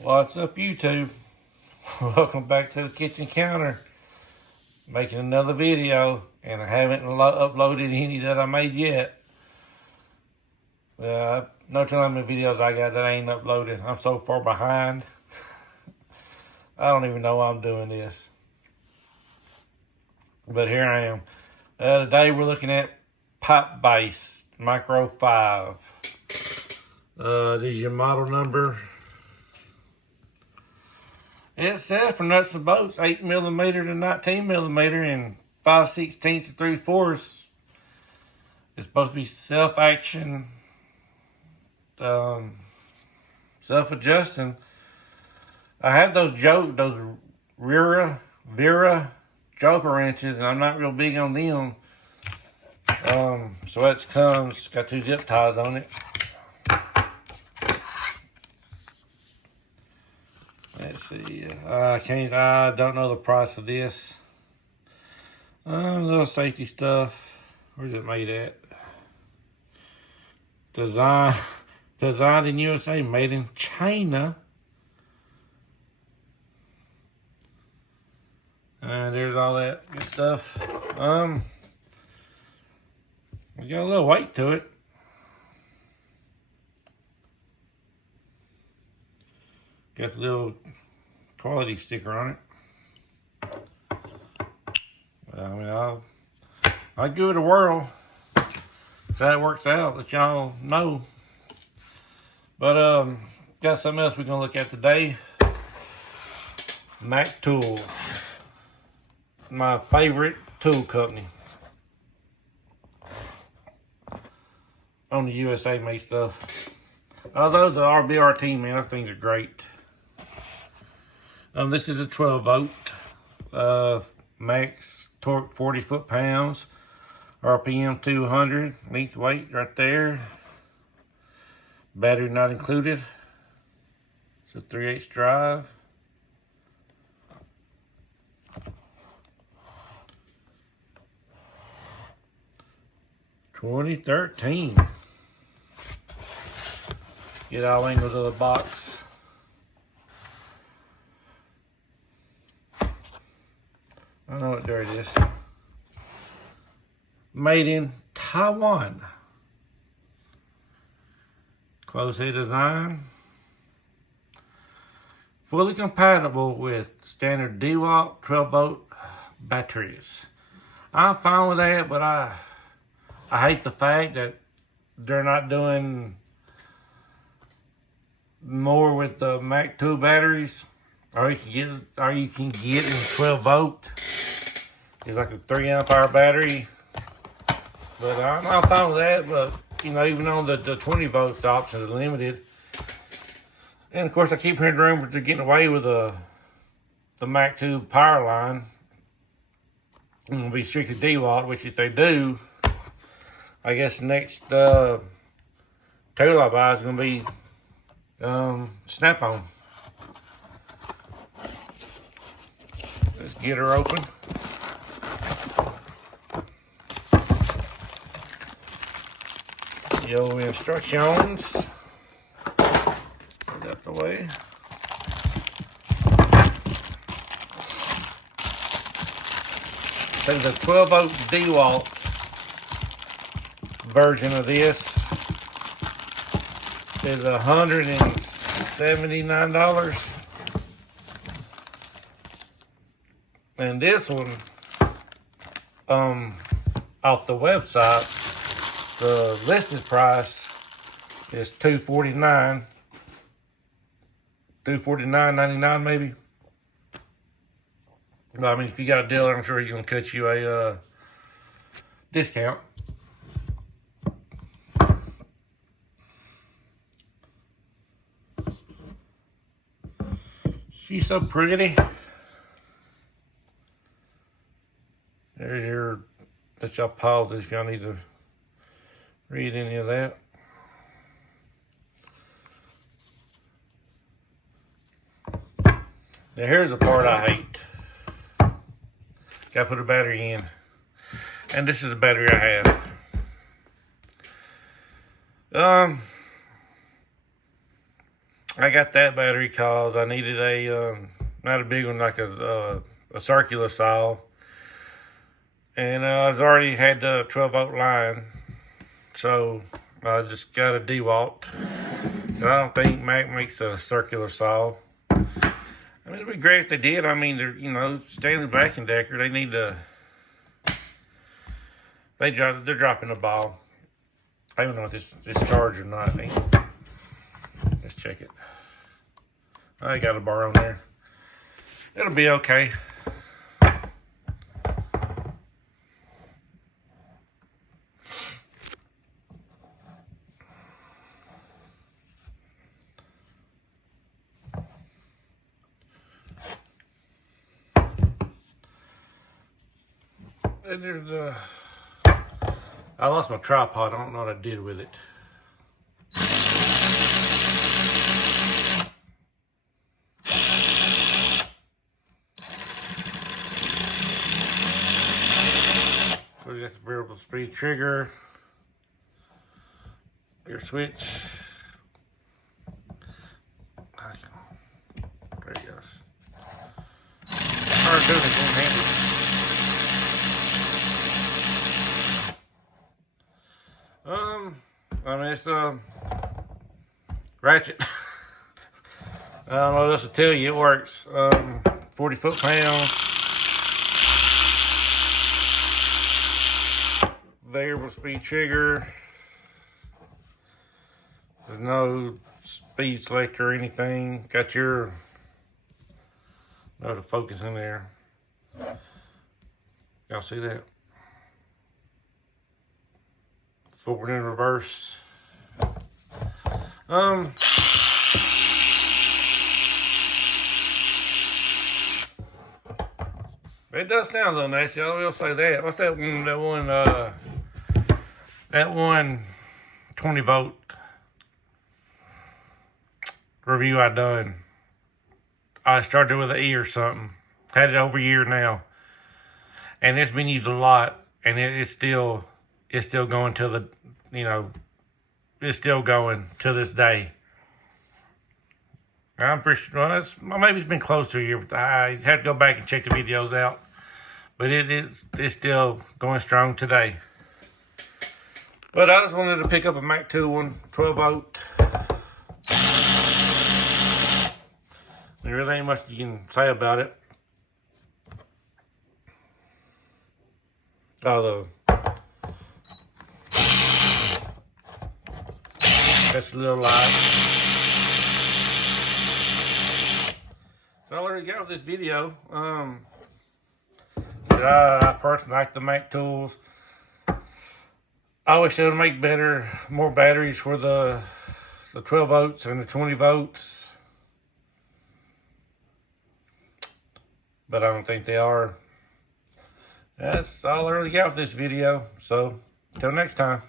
What's up, YouTube? Welcome back to the kitchen counter. Making another video, and I haven't uploaded any that I made yet. No telling how many videos I got that I ain't uploaded. I'm so far behind. I don't even know why I'm doing this. But here I am. Today we're looking at Micro Vise Micro 5. This is your model number. It says for nuts and bolts, 8mm to 19mm and 5/16 to 3/4. It's supposed to be self-action, self-adjusting. I have those Vera Joker wrenches, and I'm not real big on them. So that comes, it's got 2 zip ties on it. Let's see. I don't know the price of this. Little safety stuff. Where's it made at? Designed in USA, made in China. And there's all that good stuff. We got a little weight to it. Got the little quality sticker on it. I mean, I'll give it a whirl. See how it works out, let y'all know. But got something else we're gonna look at today. Mac Tools, my favorite tool company. On the USA made stuff. Although the RBRT, man, those things are great. This is a 12 volt, max torque 40 foot-pounds, RPM 200, meets weight right there. Battery not included. It's a 3/8 drive. $2013. Get all angles of the box. I know what there it is. Made in Taiwan. Closed head design. Fully compatible with standard DeWalt 12 volt batteries. I'm fine with that, but I hate the fact that they're not doing more with the Mac 2 batteries. Or you can get in 12 volt. It's like a 3 amp hour battery. But I'm not fine with that. But you know, even on the 20 volts, the options are limited. And of course, I keep hearing rumors they're getting away with the Mac 2 power line. It's gonna be strictly DeWalt, which if they do, I guess next tool I buy is gonna be Snap-on. Let's get her open. The old instructions. Put that away. So the 12 volt DeWalt version of this is $179. And this one, off the website, the listed price is $249. $249.99 maybe. But I mean, if you got a dealer, I'm sure he's gonna cut you a discount. She's so pretty. There's your, let y'all pause it if y'all need to read any of that. Now here's the part I hate. Gotta put a battery in. And this is the battery I have. I got that battery cause I needed a, not a big one, like a circular saw. And I was already had the 12 volt line. So I just got a DeWalt. I don't think Mac makes a circular saw. I mean, it'd be great if they did. I mean, they're, you know, Stanley Black & Decker, they need to, they're dropping the ball. I don't know if this charged or not. Let's check it. I got a bar on there. It'll be okay. And there's I lost my tripod. I don't know what I did with it. So we got the variable speed trigger, your switch. There it goes. Hard doing it one-handed. I mean, it's ratchet. I don't know what else to tell you. It works. 40 foot-pounds. Variable speed trigger. There's no speed selector or anything. Got your the focus in there. Y'all see that? Forward and reverse. It does sound a little nasty. I will say that. What's that one? That one 20 volt review I done. I started with an E or something. Had it over a year now, and it's been used a lot, and it's still going to the, you know, it's still going to this day. I'm pretty sure, well, maybe it's been close to a year. I have to go back and check the videos out, but it's still going strong today. But I just wanted to pick up a Mac 2 one, 12 volt. There really ain't much you can say about it. Oh, that's a little light. So I'll let you go with this video. I personally like the Mac tools. I wish they would make more batteries for the 12 volts and the 20 volts. But I don't think they are. That's all I really got with this video. So, until next time.